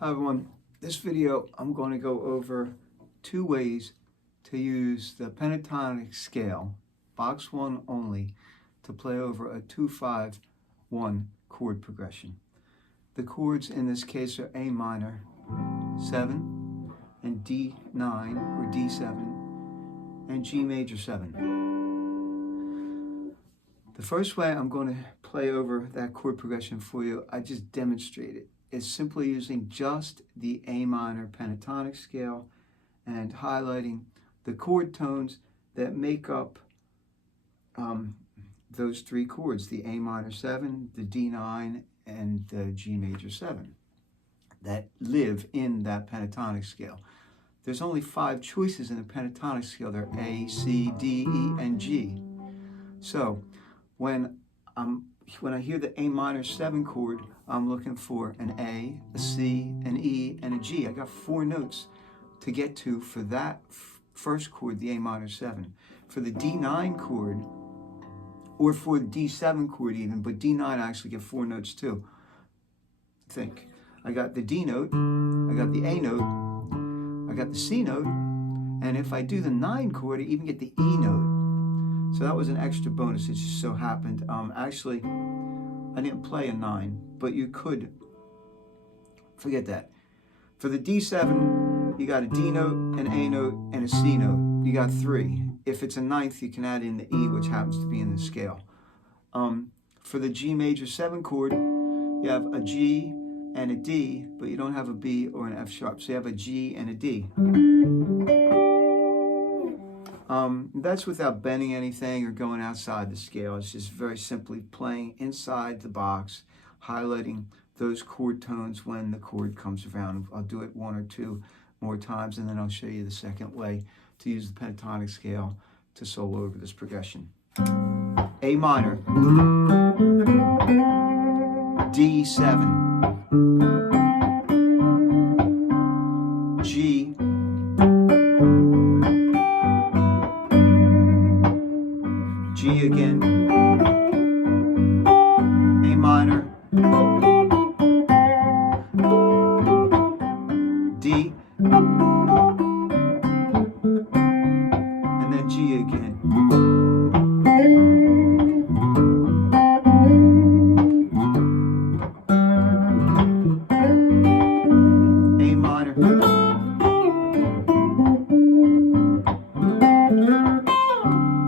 Hi everyone, this video I'm going to go over 2 ways to use the pentatonic scale, box 1 only, to play over a 2-5-1 chord progression. The chords in this case are A minor 7 and D9 or D7 and G major 7. The first way I'm going to play over that chord progression for you, I just demonstrated, is simply using just the A minor pentatonic scale and highlighting the chord tones that make up those 3 chords, the A minor 7, the D9, and the G major 7, that live in that pentatonic scale. There's only 5 choices in the pentatonic scale. They're A, C, D, E, and G. So when I hear the A minor 7 chord, I'm looking for an A, a C, an E, and a G. I got 4 notes to get to for that first chord, the A minor 7. For the D9 chord, or for the D7 chord even, but D9 I actually get 4 notes too. Think. I got the D note, I got the A note, I got the C note, and if I do the 9 chord, I even get the E note. So that was an extra bonus. It just so happened. Actually, I didn't play a 9, but you could. Forget that. For the D7, you got a D note, an A note, and a C note. You got 3. If it's a 9th, you can add in the E, which happens to be in the scale. For the G major 7 chord, you have a G and a D, but you don't have a B or an F sharp. So you have a G and a D. That's without bending anything or going outside the scale. It's just very simply playing inside the box, highlighting those chord tones when the chord comes around. I'll do it 1 or 2 more times, and then I'll show you the second way to use the pentatonic scale to solo over this progression. A minor, D7, G, G again, A minor, D, and then G again. A minor,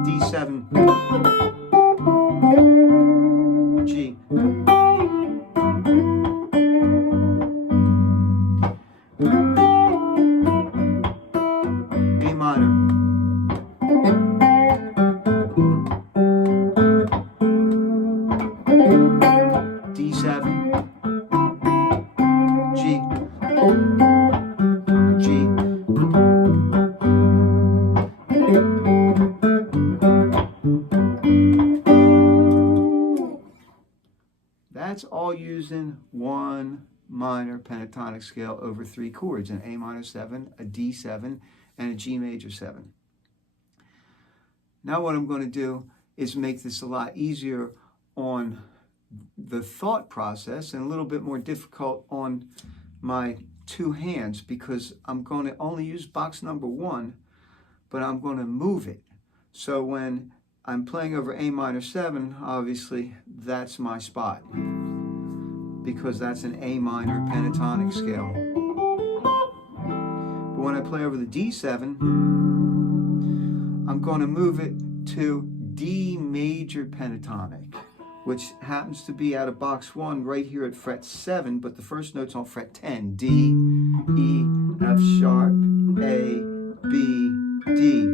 D7, G, A minor, D7, G, G, that's all using 1 minor pentatonic scale over 3 chords, an A minor 7, a D7, and a G major 7. Now what I'm going to do is make this a lot easier on the thought process and a little bit more difficult on my two hands because I'm going to only use box number 1, but I'm going to move it. So when I'm playing over A minor 7, obviously that's my spot because that's an A minor pentatonic scale. But when I play over the D7, I'm going to move it to D major pentatonic, which happens to be out of box 1 right here at fret 7, but the first note's on fret 10. D, E, F sharp, A, B, D.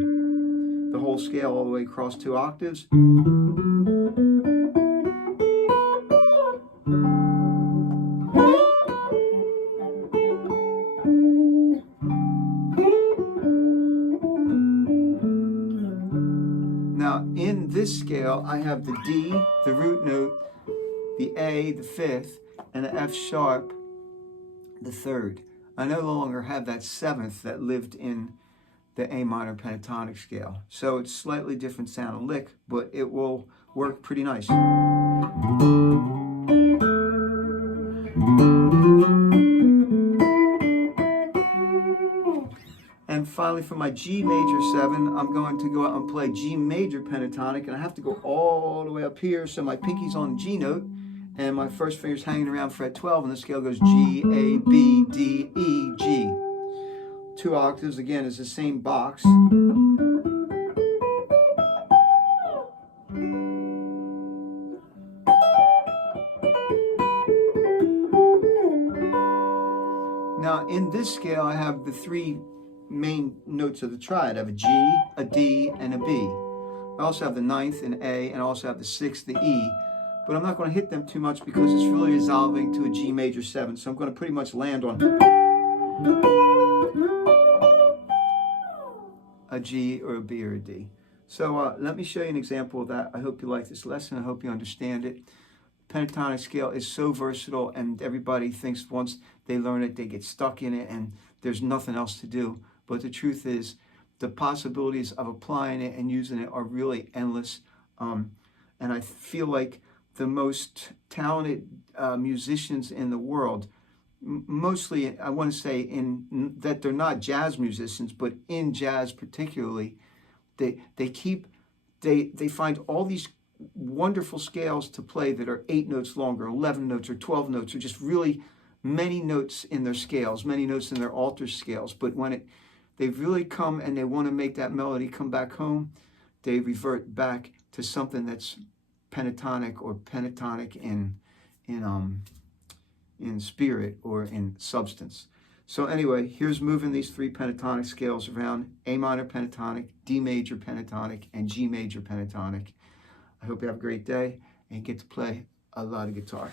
The whole scale all the way across 2 octaves. Now, in this scale, I have the D, the root note, the A, the 5th, and the F sharp, the 3rd. I no longer have that 7th that lived in the A minor pentatonic scale. So it's slightly different sound and lick, but it will work pretty nice. And finally, for my G major 7, I'm going to go out and play G major pentatonic, and I have to go all the way up here, so my pinky's on the G note, and my first finger's hanging around fret 12, and the scale goes G, A, B, D, E, G. 2 octaves, again, is the same box. Now, in this scale, I have the 3 main notes of the triad. I have a G, a D, and a B. I also have the 9th, an A, and I also have the 6th, the E. But I'm not going to hit them too much because it's really resolving to a G major 7. So I'm going to pretty much land on a G or a B or a D. So let me show you an example of that. I hope you like this lesson. I hope you understand it. Pentatonic scale is so versatile, and everybody thinks once they learn it, they get stuck in it, and there's nothing else to do. But the truth is, the possibilities of applying it and using it are really endless. And I feel like the most talented musicians in the world, mostly, I want to say that they're not jazz musicians, but in jazz particularly, they find all these wonderful scales to play that are 8 notes long, or 11 notes, or 12 notes, or just really many notes in their scales, many notes in their alter scales. But when they really come and they want to make that melody come back home, they revert back to something that's pentatonic or pentatonic in spirit or in substance. So anyway, here's moving these 3 pentatonic scales around: A minor pentatonic, D major pentatonic, and G major pentatonic. I hope you have a great day and get to play a lot of guitar.